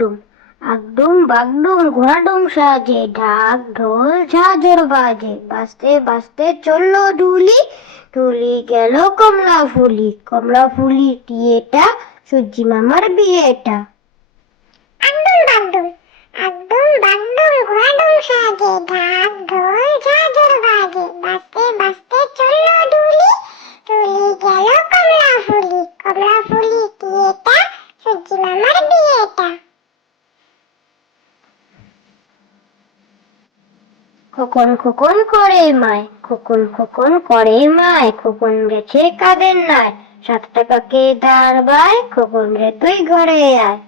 বাগডুম, আগডুম বাগডুম ঘোড়াডুম সাজে, ঢাক ঢোল ঝাঁঝর বাজে, বাজতে বাজতে চললো ঢুলি, ঢুলি গেল কমলা ফুলি, কমলা ফুলি টিয়েটা, সূর্যি মামার বিয়েটা। আগডুম বাগডুম, আগডুম বাগডুম ঘোড়াডুম সাজে, ঢাক ঢোল ঝাঁঝর বাজে, বাজতে বাজতে চললো ঢুলি, ঢুলি গেল কমলা ফুলি, কমলা ফুলি টিয়েটা, সূর্যি মামার বিয়েটা। খোকন খোকন করে মায়, খোকন খোকন করে মায়, খোকন গেছে কাদের নাই, 7 টাকাকে ধার বায়, খোকন রে তুই ঘরে আয়।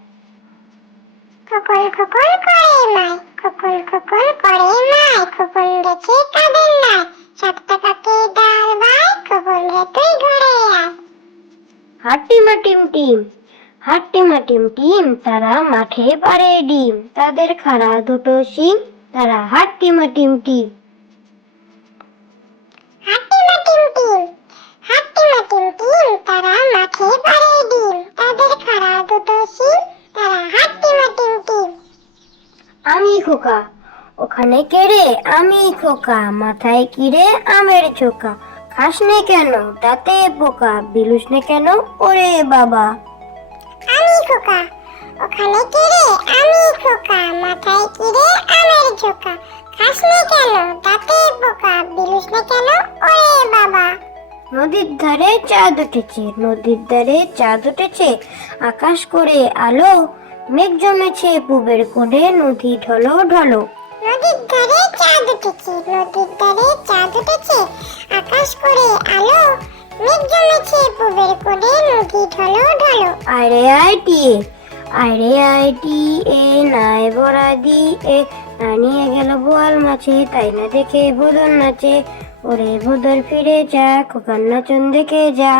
খোকন খোকন করে মায়, খোকন খোকন করে মায়, খোকন গেছে কাদের নাই, 7 টাকাকে ধার বায়, খোকন রে তুই ঘরে আয়। হাট্টিমা টিম টিম, হাট্টিমা টিম টিম, তারা মাঠে পাড়ে ডিম, তাদের খাড়া দুটো শিং, তারা হাট্টিমা টিম টিম। হাট্টিমা টিম টিম, হাট্টিমা টিম টিম, তারা মাঠে পাড়ে ডিম, তাদের খাড়া দুটো শিং, তারা হাট্টিমা টিম টিম। আমি খোকা, ওখানে কে রে? আমি খোকা, মাথায় কি রে? আমের ছোকা, খাস নে কেন দাঁতে পোকা, বিলুস নে কেন ওরে বাবা। আমি খোকা, ওখানে কে রে? আমি খোকা, মাথায় কি রে? আমের ঝোকা, খাস নে কেন দাঁতে পোকা, বিলুস নে কেন ওরে বাবা। নদীর ধারে চাঁদ উঠেছে, নদীর ধারে চাঁদ উঠেছে, আকাশ করে আলো, মেঘ জমেছে পুবের কোণে, নদী ঢলো ঢলো। নদীর ধারে চাঁদ উঠেছে, নদীর ধারে চাঁদ উঠেছে, আকাশ করে আলো, মেঘ জমেছে পুবের কোণে, নদী ঢলো ঢলো। আরে আইটিয়ে, আরে আইটিয়ে, নাই বড়া দিয়ে, না নিয়ে গেল বোয়াল মাছে, তাই না দেখে ভোদর নাচে, ওরে ভোদর ফিরে যা, খোকার নাচন দেখে যা।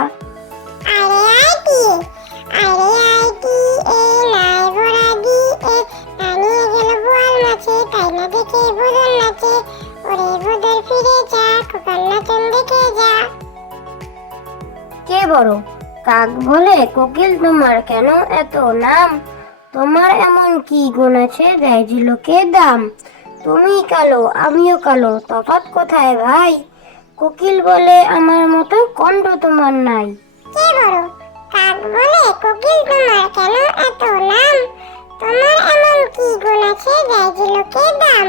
আরে আইটিয়ে, আরে আইটিয়ে, নাই ভরা দিয়ে, না নিয়ে গেল বোয়াল মাছে, তাই না দেখে ভোদর নাচে, ওরে ভোদর ফিরে যা, খোকার নাচন দেখে যা। কে বড়? কাক বলে, কোকিল তোমার কেন এত নাম? তোমার এমন কি গুণ আছে, দেয় যে লোকে দাম? তুমি কালো আমিও কালো, তফাৎ কোথায় ভাই? কোকিল বলে আমার মতো কণ্ঠ তোমার নাই। কে বড়? কাক বলে, কোকিল তোমার কেন এত নাম? তোমার এমন কি গুণ আছে, দেয় যে লোকে দাম?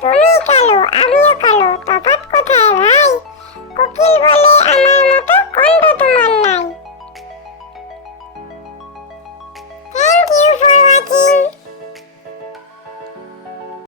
তুমি কালো আমিও কালো, তফাৎ কোথায় ভাই? কোকিল বলে আমার মতো